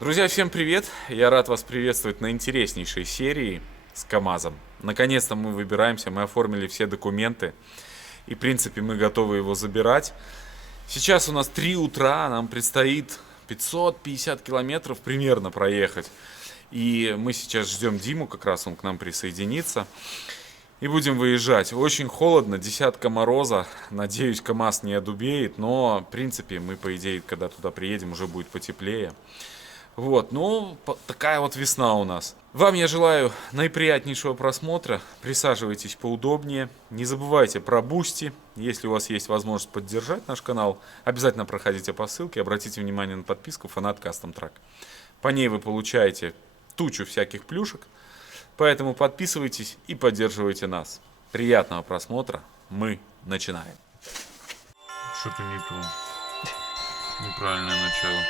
Друзья, всем привет! Я рад вас приветствовать на интереснейшей серии с КамАЗом. Наконец-то мы выбираемся, мы оформили все документы и, в принципе, мы готовы его забирать. Сейчас у нас 3 утра, нам предстоит 550 километров примерно проехать. И мы сейчас ждем Диму, как раз он к нам присоединится. И будем выезжать. Очень холодно, 10 мороза. Надеюсь, КамАЗ не одубеет, но, в принципе, мы, по идее, когда туда приедем, уже будет потеплее. Вот, ну, такая вот весна у нас. Вам я желаю наиприятнейшего просмотра. Присаживайтесь поудобнее. Не забывайте про Бусти. Если у вас есть возможность поддержать наш канал, обязательно проходите по ссылке. Обратите внимание на подписку «Фанат Кастом Трак». По ней вы получаете тучу всяких плюшек. Поэтому подписывайтесь и поддерживайте нас. Приятного просмотра. Мы начинаем. Что-то не то. Неправильное начало.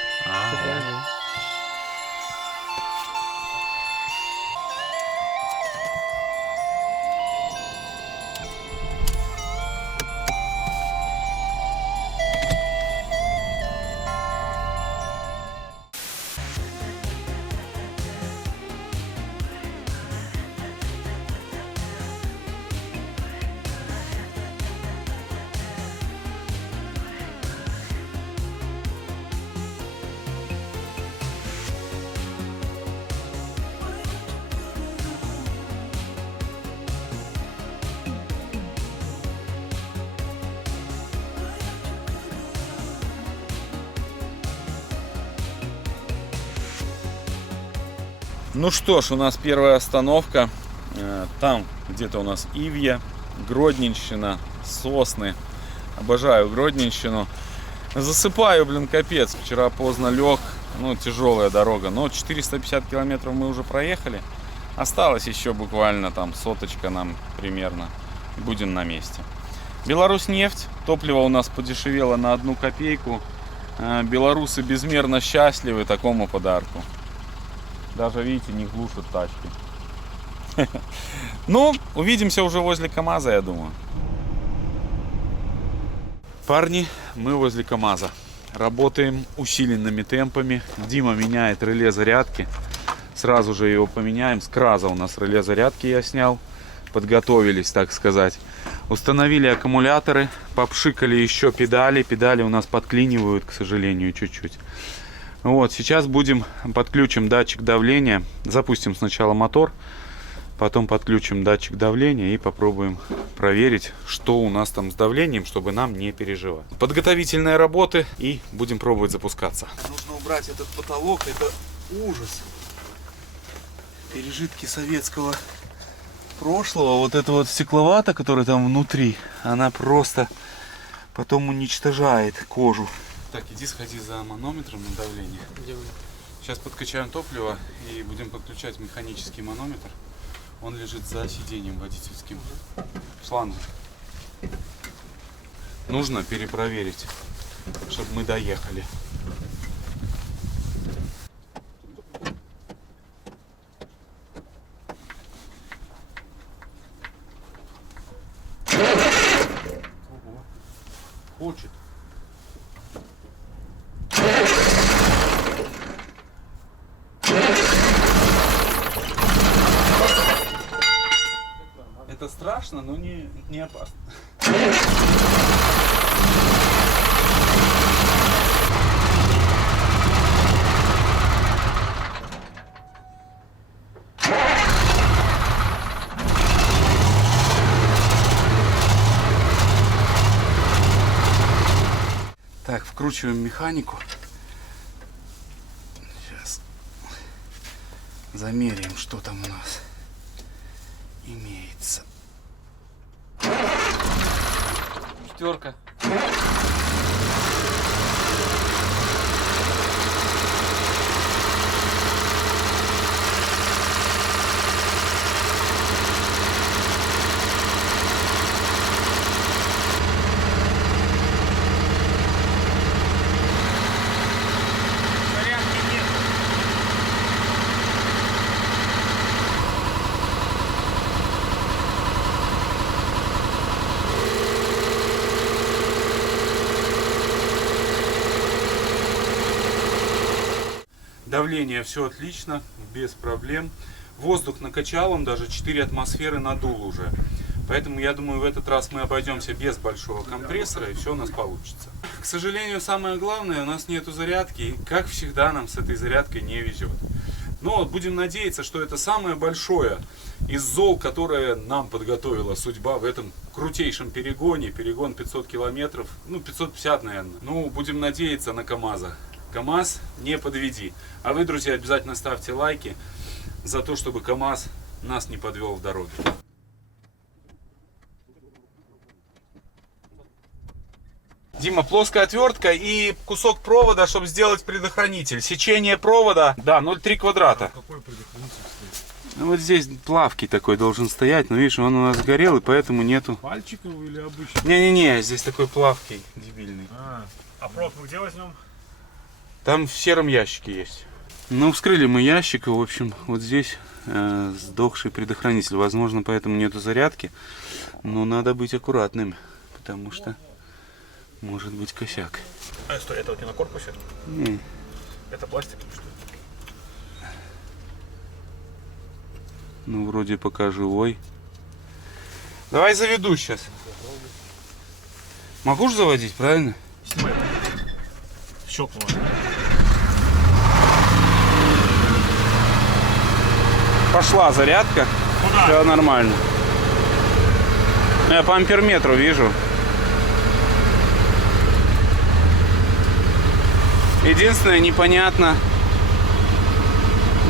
Ну что ж, у нас первая остановка. Там где-то у нас Ивья, Гродненщина, Сосны. Обожаю Гродненщину. Засыпаю, блин, капец. Вчера поздно лег. Ну, тяжелая дорога. Но 450 километров мы уже проехали. Осталось еще буквально там соточка нам примерно. Будем на месте. Беларусьнефть. Топливо у нас подешевело на 1 копейку. Белорусы безмерно счастливы такому подарку. Даже, видите, не глушат тачки. Ну, увидимся уже возле КамАЗа, я думаю. Парни, мы возле КамАЗа. Работаем усиленными темпами. Дима меняет реле зарядки. Сразу же его поменяем. С Краза у нас реле зарядки я снял. Подготовились, так сказать. Установили аккумуляторы. Попшикали еще педали. Педали у нас подклинивают, к сожалению, чуть-чуть. Вот, сейчас подключим датчик давления. Запустим сначала мотор, потом подключим датчик давления и попробуем проверить, что у нас там с давлением, чтобы нам не переживать. Подготовительные работы и будем пробовать запускаться. Нужно убрать этот потолок, это ужас. Пережитки советского прошлого. Вот эта вот стекловата, которая там внутри, она просто потом уничтожает кожу. Так, иди сходи за манометром на давление. Сейчас подкачаем топливо и будем подключать механический манометр. Он лежит за сиденьем водительским. Шлангом. Нужно перепроверить, чтобы мы доехали. Ого. Хочет. Это страшно, но не опасно. Так, вкручиваем механику. Сейчас замеряем, что там у нас имеется. 4. Давление все отлично, без проблем. Воздух накачал, он даже 4 атмосферы надул уже. Поэтому я думаю, в этот раз мы обойдемся без большого компрессора, и все у нас получится. К сожалению, самое главное, у нас нету зарядки, и как всегда нам с этой зарядкой не везет. Но будем надеяться, что это самое большое из зол, которое нам подготовила судьба в этом крутейшем перегоне. Перегон 500 километров, ну 550, наверное. Ну, будем надеяться на КамАЗа. КамАЗ, не подведи. А вы, друзья, обязательно ставьте лайки за то, чтобы КамАЗ нас не подвел в дороге. Дима, плоская отвертка и кусок провода, чтобы сделать предохранитель. Сечение провода, да, 0,3 квадрата. Какой предохранитель стоит? Ну вот здесь плавкий такой должен стоять, но видишь, он у нас сгорел, и поэтому нету. Пальчиковый или обычный? Не-не-не, здесь такой плавкий, дебильный. А провод мы где возьмем? Там в сером ящике есть. Ну, вскрыли мы ящик, и, в общем, вот здесь сдохший предохранитель. Возможно, поэтому нету зарядки. Но надо быть аккуратным, потому что может быть косяк. А, стой, это вот не на корпусе? Не. Это пластик или что? Ну, вроде пока живой. Давай заведу сейчас. Могу же заводить, правильно? Снимай. Щелкнуло. Пошла зарядка. Куда? Все нормально. Я по амперметру вижу. Единственное, непонятно,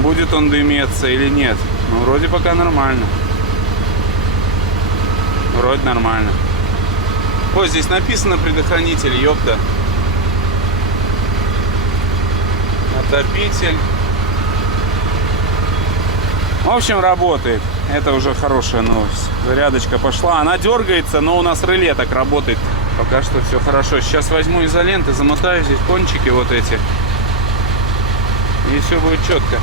будет он дымиться или нет. Но вроде пока нормально. Вроде нормально. Ой, здесь написано предохранитель, ёпта. Отопитель. В общем, работает. Это уже хорошая новость. Зарядочка пошла. Она дергается, но у нас реле так работает. Пока что все хорошо. Сейчас возьму изоленты, замотаю здесь кончики вот эти. И все будет четко.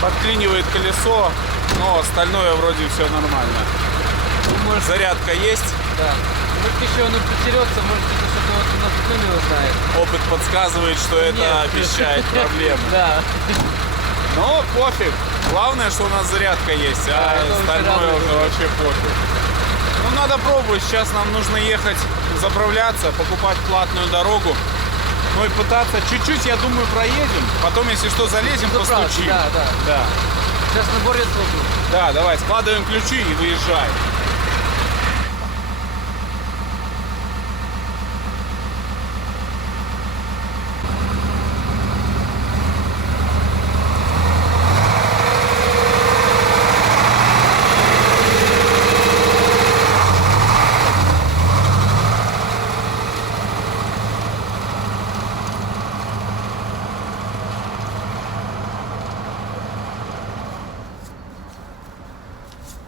Подклинивает колесо, но остальное вроде все нормально. Может, Зарядка есть. да. Может, еще он потерется, может, это что-то вот у нас никто не узнает. Опыт подсказывает, что это Нет. обещает проблемы. Да. Но пофиг. Главное, что у нас зарядка есть, Да, а это остальное очень уже радует. вообще пофиг. Ну, надо пробовать. Сейчас нам нужно ехать, заправляться, покупать платную дорогу. Ну и пытаться чуть-чуть, я думаю, проедем. Потом, если что, залезем, Заправки, постучим. да, да. Да. Сейчас набор я сложу. Да, давай, складываем ключи и выезжаем.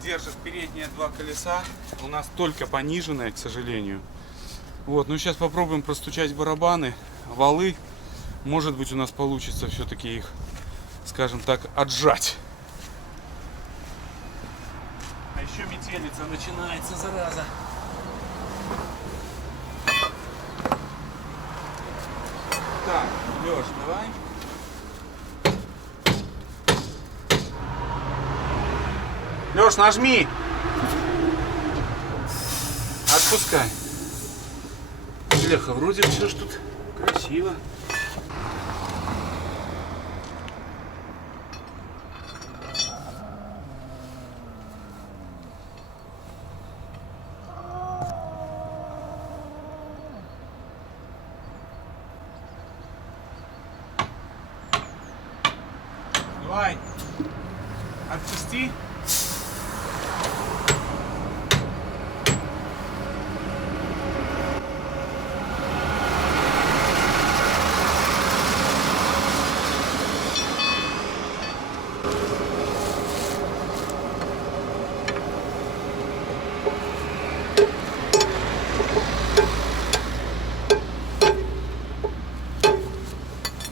Держит передние два колеса. У нас только пониженные, к сожалению. Вот, ну сейчас попробуем простучать барабаны, валы. Может быть, у нас получится все-таки их, скажем так, отжать. А еще метелица начинается, зараза. Так, Леш, давай. Леш, нажми. Отпускай. Бляха, вроде все ж тут красиво. Давай. Отпусти.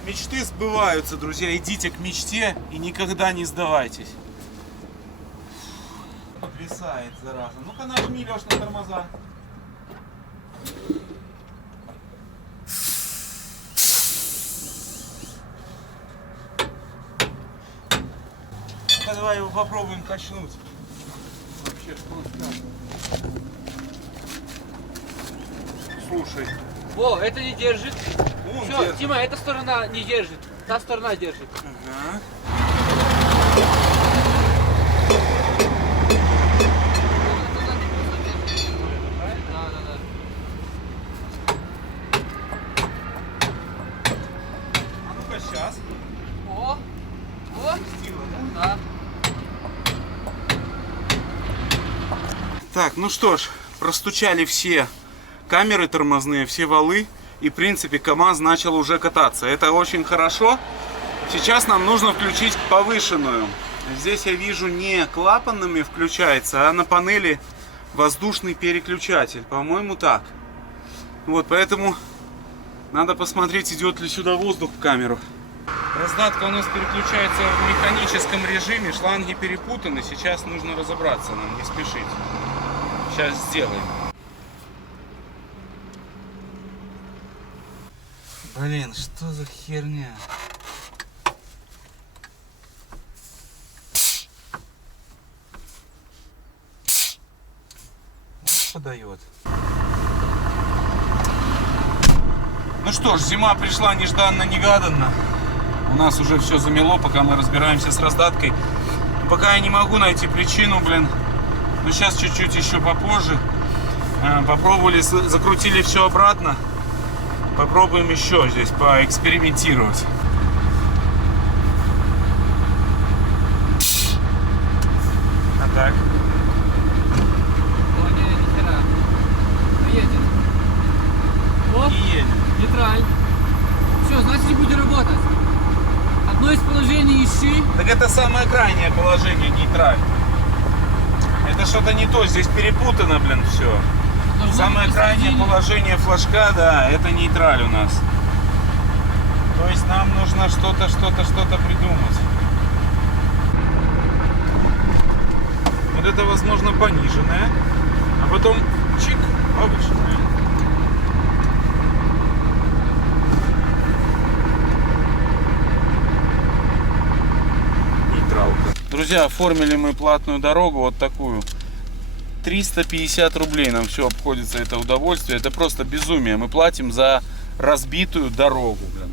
Мечты сбываются, друзья. Идите к мечте и никогда не сдавайтесь. Подвисает, зараза. Ну-ка нажми, Лёш, на тормоза. Ну-ка давай его попробуем качнуть. Вообще, что он скажет? Слушай. Во, это не держит. Он Все, держит. Дима, эта сторона не держит. Та сторона держит. Ага. Да, да, да. А ну-ка сейчас. О! О! Стила, да? Да. Так, ну что ж, простучали все камеры тормозные, все валы. И, в принципе, КамАЗ начал уже кататься. Это очень хорошо. Сейчас нам нужно включить повышенную. Здесь я вижу не клапанными включается, а на панели воздушный переключатель. По-моему, так. Вот, поэтому надо посмотреть, идет ли сюда воздух в камеру. Раздатка у нас переключается в механическом режиме. Шланги перепутаны. Сейчас нужно разобраться нам, не спешить. Сейчас сделаем. Блин, что за херня? Вот подает. Ну что ж, зима пришла нежданно-негаданно. У нас уже все замело, пока мы разбираемся с раздаткой. Пока я не могу найти причину, блин. Но сейчас чуть-чуть еще попозже. Попробовали, закрутили все обратно. Попробуем еще здесь поэкспериментировать. А так? О, не, ни хера. Ну, едет. О, И едем. нейтраль. Все, значит, не будет работать. Одно из положений ищи. Так это самое крайнее положение, нейтраль. Это что-то не то, здесь перепутано, блин, все. Должно Самое быть крайнее посередине. положение флажка, да, это нейтраль у нас. То есть нам нужно что-то придумать. Вот это, возможно, пониженное, а потом чик, повышенное. Нейтралка. Друзья, оформили мы платную дорогу вот такую. 350 рублей нам все обходится это удовольствие. Это просто безумие. Мы платим за разбитую дорогу. Блин.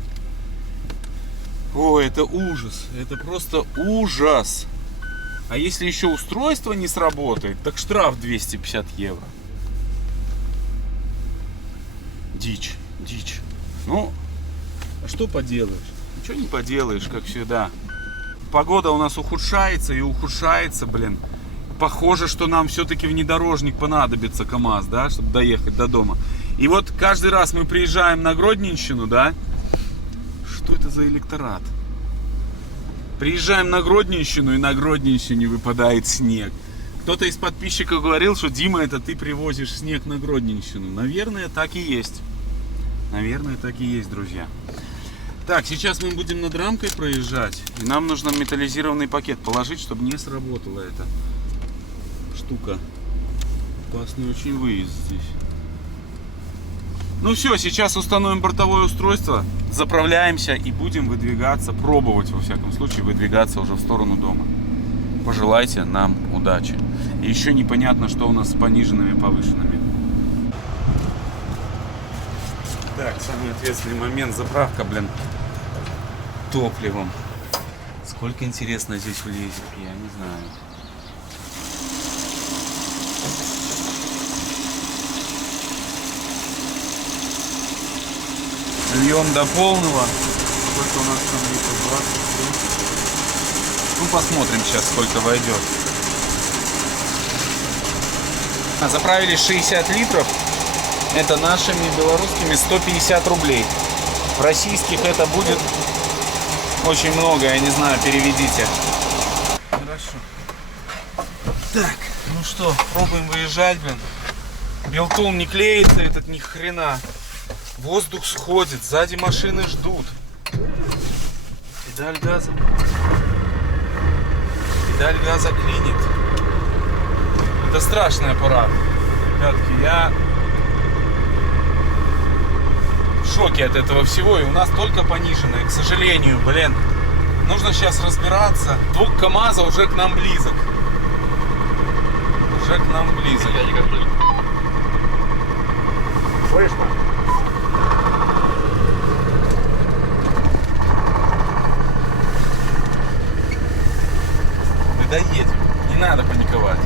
Ой, это ужас. Это просто ужас. А если еще устройство не сработает, так штраф 250 евро. Дичь, дичь. Ну, а что поделаешь? Ничего не поделаешь, как всегда. Погода у нас ухудшается и ухудшается, блин. Похоже, что нам все-таки внедорожник понадобится, КамАЗ, да, чтобы доехать до дома. И вот каждый раз мы приезжаем на Гродненщину, да. Что это за электорат? Приезжаем на Гродненщину, и на Гродненщине выпадает снег. Кто-то из подписчиков говорил, что Дима, это ты привозишь снег на Гродненщину. Наверное, так и есть. Наверное, так и есть, друзья. Так, сейчас мы будем над рамкой проезжать. И нам нужно металлизированный пакет положить, чтобы не сработала эта штука. Опасный очень выезд здесь. Ну все, сейчас установим бортовое устройство, заправляемся и будем выдвигаться, пробовать, во всяком случае, выдвигаться уже в сторону дома. Пожелайте нам удачи. И еще непонятно, что у нас с пониженными и повышенными. Так, самый ответственный момент, заправка, блин, топливом. Сколько, интересно, здесь влезет, я не знаю. Льем до полного. Сколько у нас там литров? 20? Ну, посмотрим сейчас, сколько войдет. Заправили 60 литров. Это нашими белорусскими 150 рублей. В российских это будет очень много, я не знаю, переведите. Хорошо. Так, ну что, пробуем выезжать, блин. Билтон не клеится, этот ни хрена. Воздух сходит, сзади машины ждут. Педаль газа. Педаль газа клинит. Это страшный аппарат. Ребятки, я в шоке от этого всего. И у нас только пониженные, к сожалению, блин. Нужно сейчас разбираться. Звук КамАЗа уже к нам близок. Уже к нам близок. Слышно? Мы доедем. Не надо паниковать.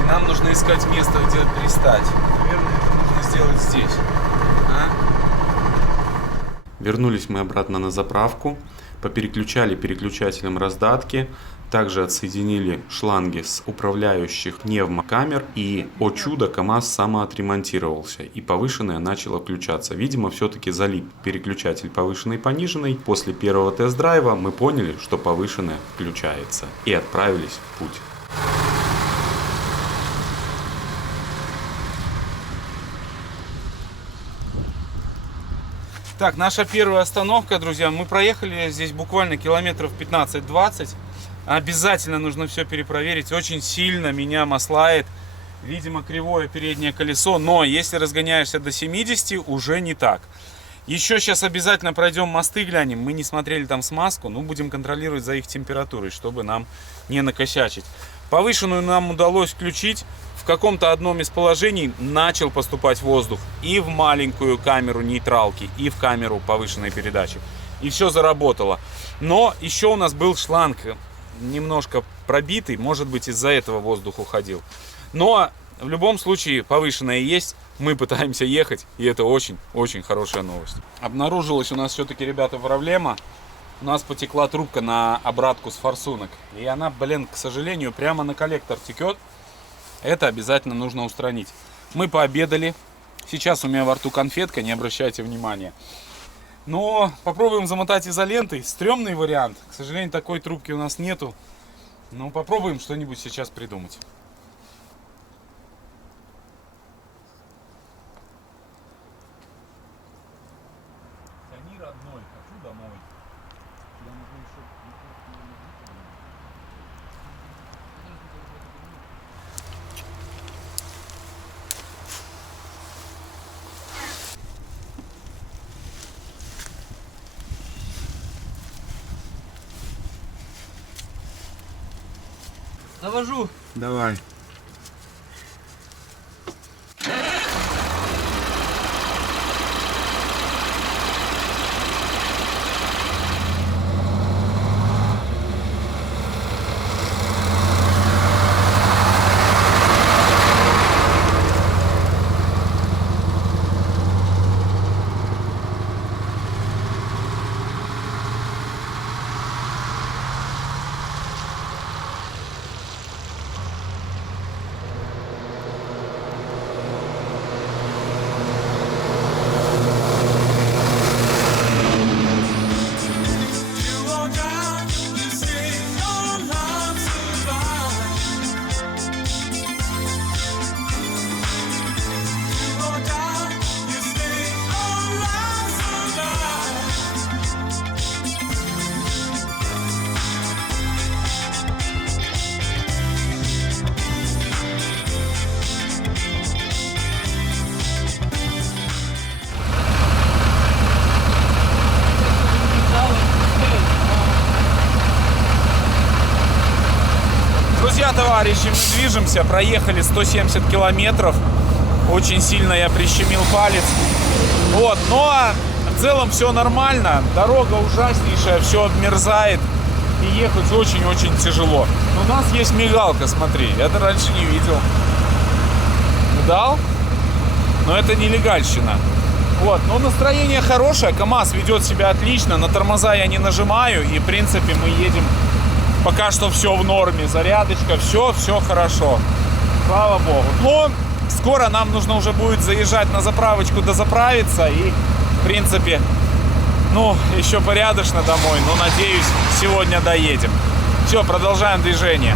И нам нужно искать место, где пристать. Наверное, это нужно сделать здесь. Вернулись мы обратно на заправку, попереключали переключателем раздатки, также отсоединили шланги с управляющих пневмокамер, и, о чудо, КамАЗ самоотремонтировался, и повышенная начала включаться. Видимо, все-таки залип переключатель повышенный и пониженный. После первого тест-драйва мы поняли, что повышенная включается, и отправились в путь. Так, наша первая остановка, друзья. Мы проехали здесь буквально километров 15-20. Обязательно нужно все перепроверить. Очень сильно меня маслает. Видимо, кривое переднее колесо. Но если разгоняешься до 70, уже не так. Еще сейчас обязательно пройдем мосты, глянем. Мы не смотрели там смазку, но будем контролировать за их температурой, чтобы нам не накосячить. Повышенную нам удалось включить. В каком-то одном из положений начал поступать воздух и в маленькую камеру нейтралки, и в камеру повышенной передачи. И все заработало. Но еще у нас был шланг немножко пробитый, может быть, из-за этого воздух уходил. Но в любом случае повышенная есть. Мы пытаемся ехать, и это очень-очень хорошая новость. Обнаружилась у нас все-таки, ребята, проблема. У нас потекла трубка на обратку с форсунок. И она, блин, к сожалению, прямо на коллектор текет. Это обязательно нужно устранить. Мы пообедали. Сейчас у меня во рту конфетка, не обращайте внимания. Но попробуем замотать изолентой. Стрёмный вариант. К сожалению, такой трубки у нас нету. Но попробуем что-нибудь сейчас придумать. Они родной, хочу домой. Завожу. Давай. Друзья, товарищи, мы движемся, проехали 170 километров. Очень сильно я прищемил палец. Вот, но в целом все нормально. Дорога ужаснейшая, все обмерзает. И ехать очень-очень тяжело. Но у нас есть мигалка, смотри. Я это раньше не видел. Видал? Но это нелегальщина. Вот, но настроение хорошее. КамАЗ ведет себя отлично. На тормоза я не нажимаю. И, в принципе, мы едем... Пока что все в норме, зарядочка, все хорошо. Слава богу. Но скоро нам нужно уже будет заезжать на заправочку, дозаправиться. И, в принципе, ну, еще порядочно домой. Но, надеюсь, сегодня доедем. Все, продолжаем движение.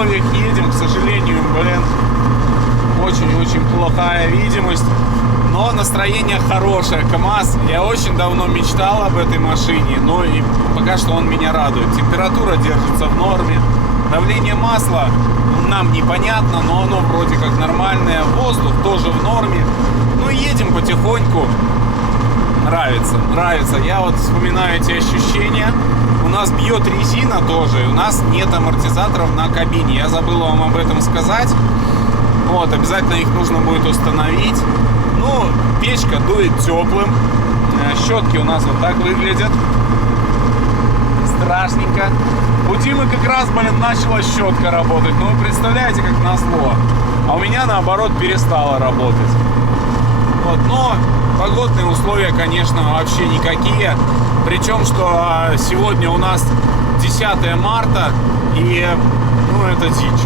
условиях едем, к сожалению, очень-очень плохая видимость. Но настроение хорошее. КамАЗ, я очень давно мечтал об этой машине, но и пока что он меня радует. Температура держится в норме. Давление масла нам непонятно, но оно вроде как нормальное. Воздух тоже в норме. Ну, едем потихоньку. Нравится. Я вот вспоминаю эти ощущения. У нас бьет резина тоже. У нас нет амортизаторов на кабине. Я забыл вам об этом сказать. Вот, обязательно их нужно будет установить. Ну, печка дует теплым. Щетки у нас вот так выглядят. Страшненько. У Димы как раз, начала щетка работать. Ну, вы представляете, как назло. А у меня, наоборот, перестала работать. Вот, но погодные условия, конечно, вообще никакие. Причем, что сегодня у нас 10 марта. И, ну, это дичь.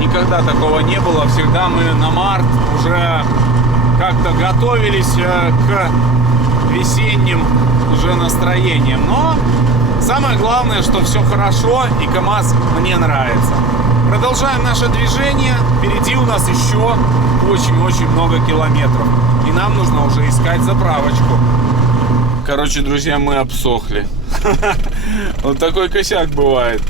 Никогда такого не было. Всегда мы на март уже как-то готовились к весенним уже настроениям. Но самое главное, что все хорошо и КамАЗ мне нравится. Продолжаем наше движение. Впереди у нас еще очень-очень много километров. И нам нужно уже искать заправочку. Короче, друзья, мы обсохли. Вот такой косяк бывает.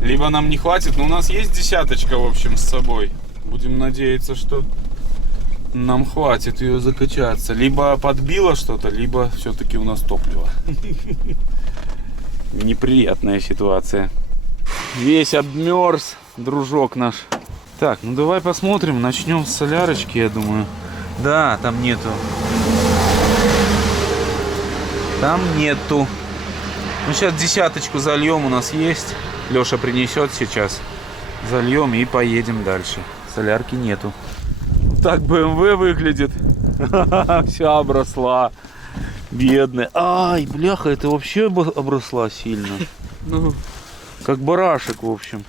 Либо нам не хватит, но у нас есть десяточка, в общем, с собой. Будем надеяться, что нам хватит ее закачаться. Либо подбило что-то, либо все-таки у нас топливо. Неприятная ситуация. Весь обмерз, дружок наш. Так, ну давай посмотрим. Начнем с солярочки, я думаю. Да, там нету. Там нету. Ну сейчас десяточку зальем, у нас есть. Леша принесет сейчас. Зальем и поедем дальше. Солярки нету. Так BMW выглядит. Вся обросла. Бедная. Ай, бляха, это вообще обросла сильно. Ну, как барашек, в общем.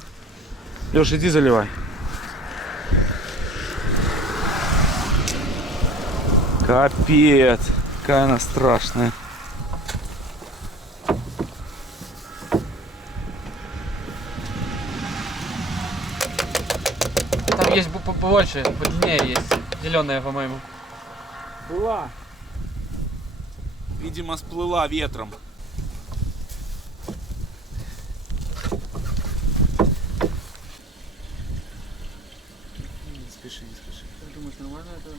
Леша, иди заливай. Капец. Какая она страшная. Там есть побольше, подлиннее есть. Зеленая, по-моему. Была. Видимо, сплыла ветром. Не спеши, не спеши. Ты думаешь, нормально это?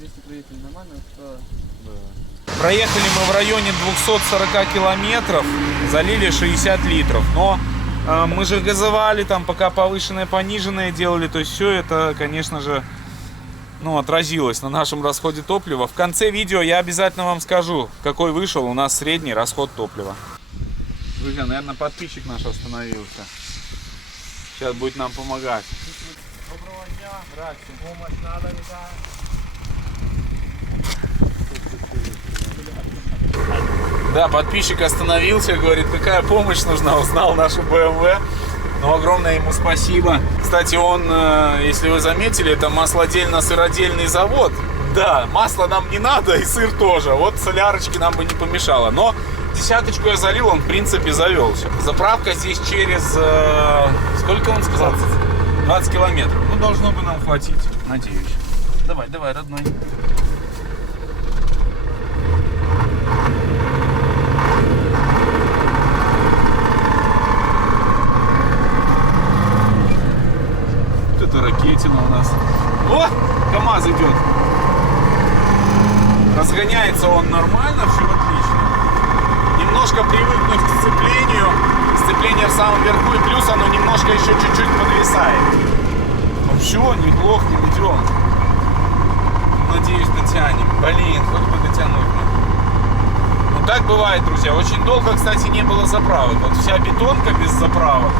200 проехали нормально? Да. Проехали мы в районе 240 километров, залили 60 литров. Но мы же газовали, там пока повышенное, пониженное делали. То есть все это, конечно же, ну, отразилось на нашем расходе топлива. В конце видео я обязательно вам скажу, какой вышел у нас средний расход топлива. Друзья, наверное, подписчик наш остановился. Сейчас будет нам помогать. Доброго дня. Здравствуйте. Помощь надо, ребята. Да, подписчик остановился, говорит, какая помощь нужна, узнал нашу BMW. Ну, огромное ему спасибо. Кстати, он, если вы заметили, это маслодельно-сыродельный завод. Да, масло нам не надо и сыр тоже. Вот солярочки нам бы не помешало. Но десяточку я залил, он в принципе завелся. Заправка здесь через, сколько он сказал? 20 километров. Ну, должно бы нам хватить, надеюсь. Давай, давай, родной. Это ракетина у нас. О, КамАЗ идет. Разгоняется он нормально, все отлично. Немножко привыкнуть к сцеплению. Сцепление в самом верху, и плюс оно немножко еще чуть-чуть подвисает. Ну все, неплохо, идем. Надеюсь, дотянем. Блин, хоть бы дотянуть. Ну так бывает, друзья. Очень долго, кстати, не было заправок. Вот вся бетонка без заправок.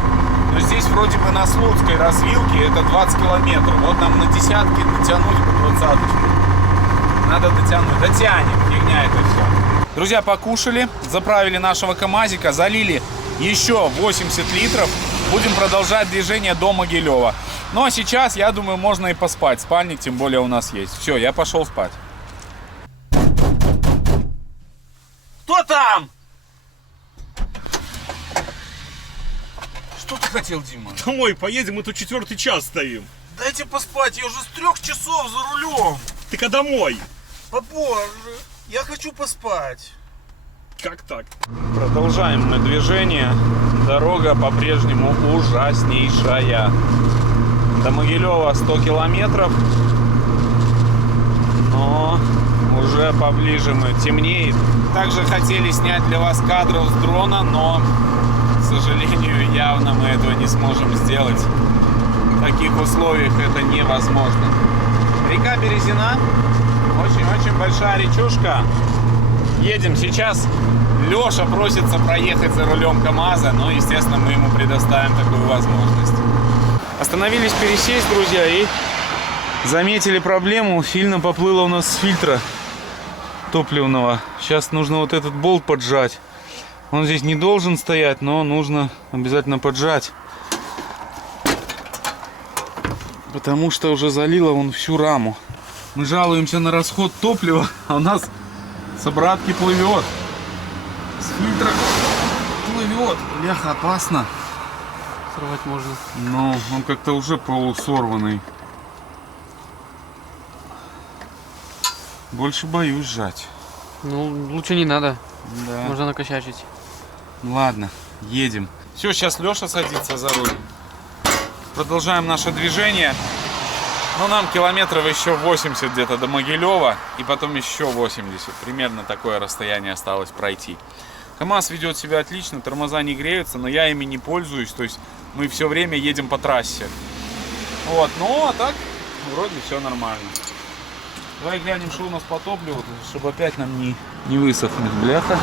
Но здесь вроде бы на Слуцкой развилке это 20 километров. Вот нам на десятке дотянуть по 20-очку. Надо дотянуть. Дотянем. Фигня это все. Друзья, покушали. Заправили нашего КамАЗика. Залили еще 80 литров. Будем продолжать движение до Могилева. Ну а сейчас, я думаю, можно и поспать. Спальник тем более у нас есть. Все, я пошел спать. Кто там? ты хотел, Дима? Домой поедем, мы тут 4-й час стоим. Дайте поспать, я уже с 3 часов за рулем. Ты-ка домой. Попозже. Я хочу поспать. Как так? Продолжаем мы движение. Дорога по-прежнему ужаснейшая. До Могилева 100 километров. Но уже поближе мы, темнеет. Также хотели снять для вас кадров с дрона, но, к сожалению, явно мы этого не сможем сделать. В таких условиях это невозможно. Река Березина. Очень-очень большая речушка. Едем сейчас. Леша просится проехать за рулем КамАЗа, но, естественно, мы ему предоставим такую возможность. Остановились пересесть, друзья, и заметили проблему. Сильно поплыло у нас с фильтра топливного. Сейчас нужно вот этот болт поджать. Он здесь не должен стоять, но нужно обязательно поджать. Потому что уже залило вон всю раму. Мы жалуемся на расход топлива, а у нас с обратки плывет. С фильтра плывет. Бляха, опасно. Сорвать можно. Но он как-то уже полусорванный. Больше боюсь сжать. Ну, лучше не надо. Да. Можно накосячить. Ладно, едем. Все, сейчас Леша садится за руль. Продолжаем наше движение. Ну, нам километров еще 80 где-то до Могилева. И потом еще 80. Примерно такое расстояние осталось пройти. КамАЗ ведет себя отлично, тормоза не греются, но я ими не пользуюсь. То есть мы все время едем по трассе. Вот, ну а так вроде все нормально. Давай глянем, что у нас по топливу, чтобы опять нам не высохнет. Бляха.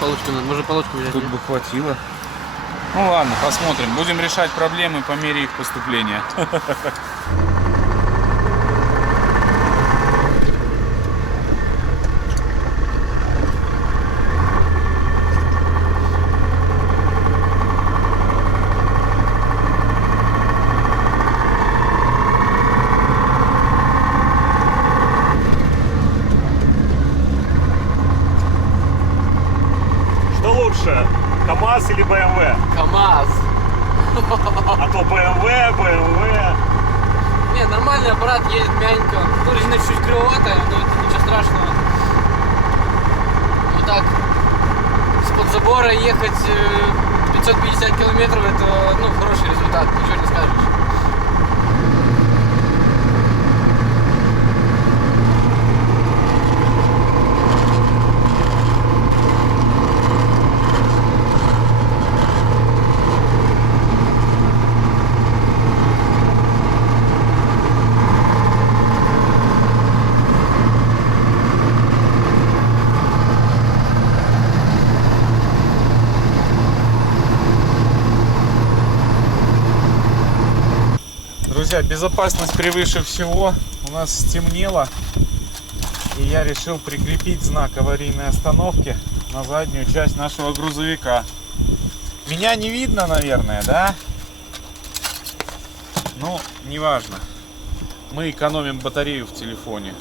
Получку надо. Можно получку взять. Тут бы хватило. Ну ладно, посмотрим. Будем решать проблемы по мере их поступления. Что лучше, КамАЗ или БМВ? КамАЗ. А то БМВ. Не, нормальный аппарат, едет мягенько. Ну, резина чуть-чуть кривоватая, но это ничего страшного. Вот так с-под забора ехать 550 километров, это, ну, хороший результат, ничего не скажешь. Друзья, безопасность превыше всего. У нас стемнело, и я решил прикрепить знак аварийной остановки на заднюю часть нашего грузовика. Меня не видно, наверное, да? Ну, неважно. Мы экономим батарею в телефоне.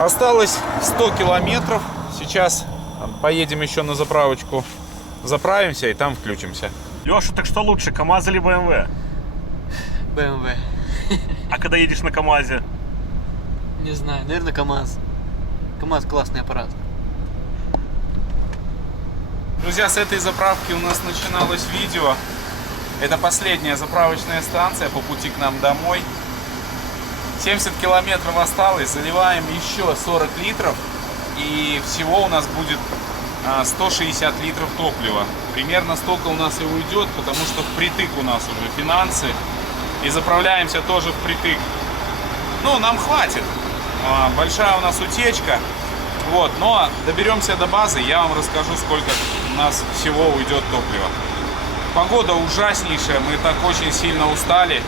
Осталось 100 километров. Сейчас поедем еще на заправочку. Заправимся и там включимся. Леша, так что лучше, КамАЗ или БМВ? БМВ. А когда едешь на КамАЗе? Не знаю, наверное, КамАЗ. КамАЗ классный аппарат. Друзья, с этой заправки у нас начиналось видео. Это последняя заправочная станция по пути к нам домой. 70 километров осталось, заливаем еще 40 литров. И всего у нас будет 160 литров топлива. Примерно столько у нас и уйдет, потому что впритык у нас уже финансы. И заправляемся тоже впритык. Ну, нам хватит. Большая у нас утечка. Вот, но доберемся до базы, я вам расскажу, сколько у нас всего уйдет топлива. Погода ужаснейшая, мы так очень сильно устали,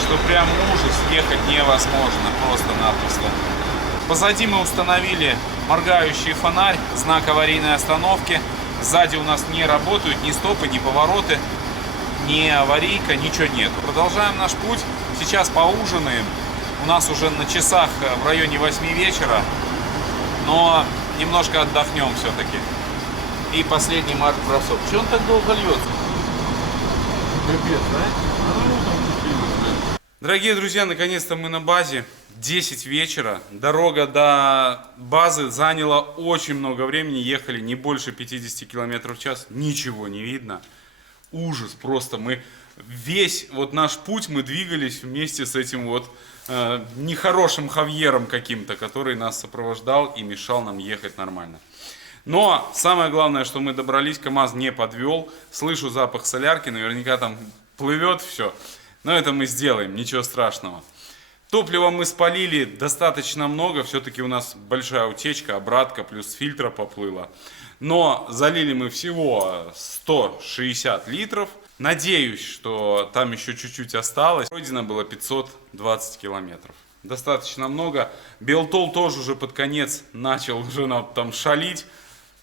что прям ужас, ехать невозможно, просто-напросто. Позади мы установили моргающий фонарь, знак аварийной остановки. Сзади у нас не работают ни стопы, ни повороты, ни аварийка, ничего нет. Продолжаем наш путь, сейчас поужинаем. У нас уже на часах в районе 8 вечера, но немножко отдохнем все-таки. И последний марш-бросок. Чего он так долго льется? Дорогие друзья, наконец-то мы на базе. 10 вечера. Дорога до базы заняла очень много времени. Ехали не больше 50 км в час. Ничего не видно. Ужас просто. Мы весь вот наш путь мы двигались вместе с этим вот нехорошим Хавьером каким-то, который нас сопровождал и мешал нам ехать нормально. Но самое главное, что мы добрались, КамАЗ не подвел. Слышу запах солярки, наверняка там плывет все. Но это мы сделаем, ничего страшного. Топлива мы спалили достаточно много, все-таки у нас большая утечка, обратка плюс фильтра поплыла. Но залили мы всего 160 литров. Надеюсь, что там еще чуть-чуть осталось. Пройдено было 520 километров. Достаточно много. Белтол тоже уже под конец начал уже там шалить.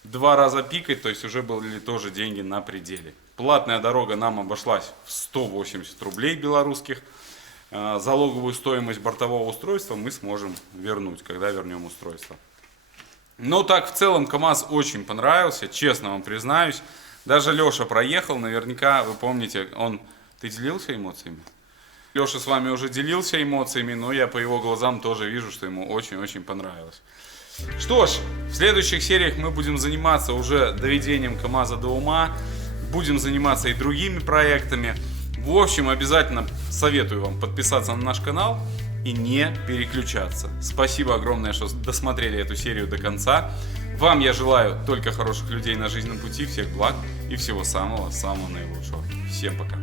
2 раза пикать, то есть уже были тоже деньги на пределе. Платная дорога нам обошлась в 180 рублей белорусских. Залоговую стоимость бортового устройства мы сможем вернуть, когда вернем устройство. Но так в целом КамАЗ очень понравился, честно вам признаюсь. Даже Леша проехал, наверняка вы помните, Ты делился эмоциями? Леша с вами уже делился эмоциями, но я по его глазам тоже вижу, что ему очень-очень понравилось. Что ж, в следующих сериях мы будем заниматься уже доведением КамАЗа до ума. Будем заниматься и другими проектами. В общем, обязательно советую вам подписаться на наш канал и не переключаться. Спасибо огромное, что досмотрели эту серию до конца. Вам я желаю только хороших людей на жизненном пути, всех благ и всего самого-самого наилучшего. Всем пока.